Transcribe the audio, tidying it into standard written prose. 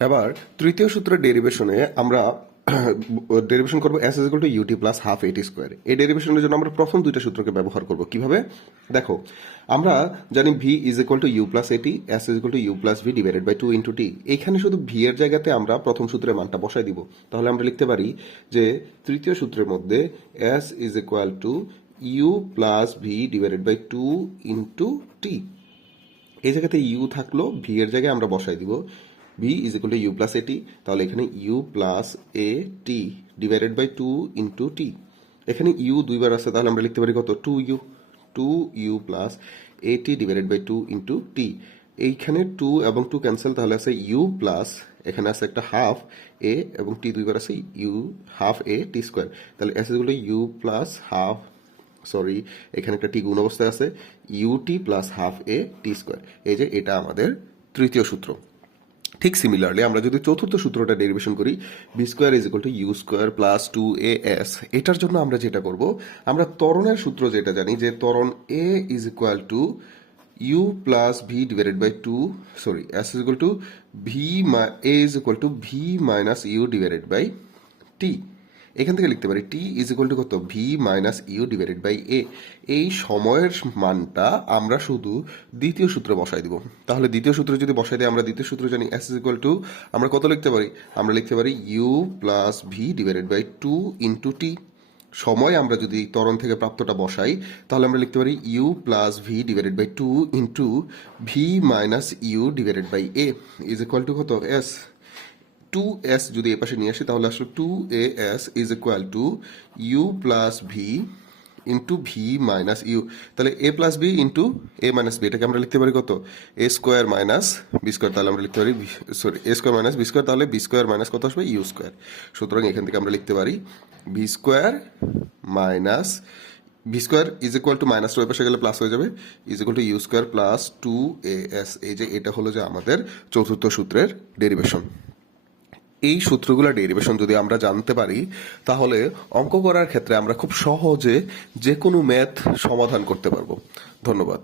এবার তৃতীয় সূত্রের ডেরিভেশনে আমরা ডেরিভেশন করবো s is equal to u t plus half a t square. এই ডেরিভেশনের জন্য আমরা প্রথম দুইটা সূত্রকে ব্যবহার করব কিভাবে দেখো। আমরা জানি v is equal to u plus a t, s is equal to u plus v divided by 2 into t. এইখানে শুধু v এর জায়গাতে আমরা প্রথম সূত্রের মানটা বসাই দিব। তাহলে আমরা লিখতে পারি যে তৃতীয় সূত্রের মধ্যে s is equal to u plus v divided by 2 into t. এই জায়গাতে ইউ থাকলো, ভি এর জায়গায় আমরা বসাই দিব v is equal to u plus a t. তাহলে এখানে u plus a t divided by 2 into t. এখানে ইউ দুইবার আছে, তাহলে আমরা লিখতে পারি কত, 2u plus a t divided by 2 into t. এইখানে 2 এবং 2 ক্যান্সেল, তাহলে আছে ইউ প্লাস, এখানে আছে একটা হাফ এ এবং টি দুইবার আছে, u half a t square. তাহলে s is equal to u plus half, sorry এখানে একটা টি গুণ অবস্থায় আছে, u t plus half a t square. এই যে এটা আমাদের তৃতীয় সূত্র। ঠিক সিমিলারলি আমরা যদি চতুর্থ সূত্রটা ডেরিভেশন করি, v square is equal to u square plus 2as, এটার জন্য আমরা যেটা করব, আমরা ত্বরণের সূত্র যেটা জানি যে ত্বরণ a is equal to u plus v divided by 2, sorry s is equal to v, a is equal to v minus u divided by t. এখান থেকে লিখতে পারি টি ইজ ইকুয়াল টু কত, v minus u divided by a. এই সময়ের মানটা আমরা শুধু দ্বিতীয় সূত্রে বসাই দিব। তাহলে দ্বিতীয় সূত্রে যদি বসাই দিই, আমরা দ্বিতীয় সূত্র জানি এস ইজ ইকুয়াল টু, আমরা কত লিখতে পারি, আমরা লিখতে পারি u plus v divided by 2 into t. সময় আমরা যদি ত্বরণ থেকে প্রাপ্তটা বসাই, তাহলে আমরা লিখতে পারি u plus v divided by 2 into v minus u divided by a is equal to কত, এস। 2s যদি এ পাশে নিয়ে আসি, তাহলে আসলে 2as is equal to u plus v into v minus u. তাহলে a plus b into a minus b, এটাকে আমরা লিখতে পারি কত, a square minus b square. তাহলে আমরা লিখতে পারি, sorry a square minus b square, তাহলে বি স্কোয়ার মাইনাস কত আসবে, ইউ স্কোয়ার। সুতরাং এখান থেকে আমরা লিখতে পারি b square minus, b square is equal to minus ওই পাশে গেলে প্লাস হয়ে যাবে, is equal to u square plus 2as। এই যে এটা হলো যে আমাদের চতুর্থ সূত্রের ডেরিভেশন। এই সূত্রগুলোর ডেরিভেশন যদি আমরা জানতে পারি, তাহলে অঙ্ক করার ক্ষেত্রে আমরা খুব সহজে যে কোনো ম্যাথ সমাধান করতে পারবো। ধন্যবাদ।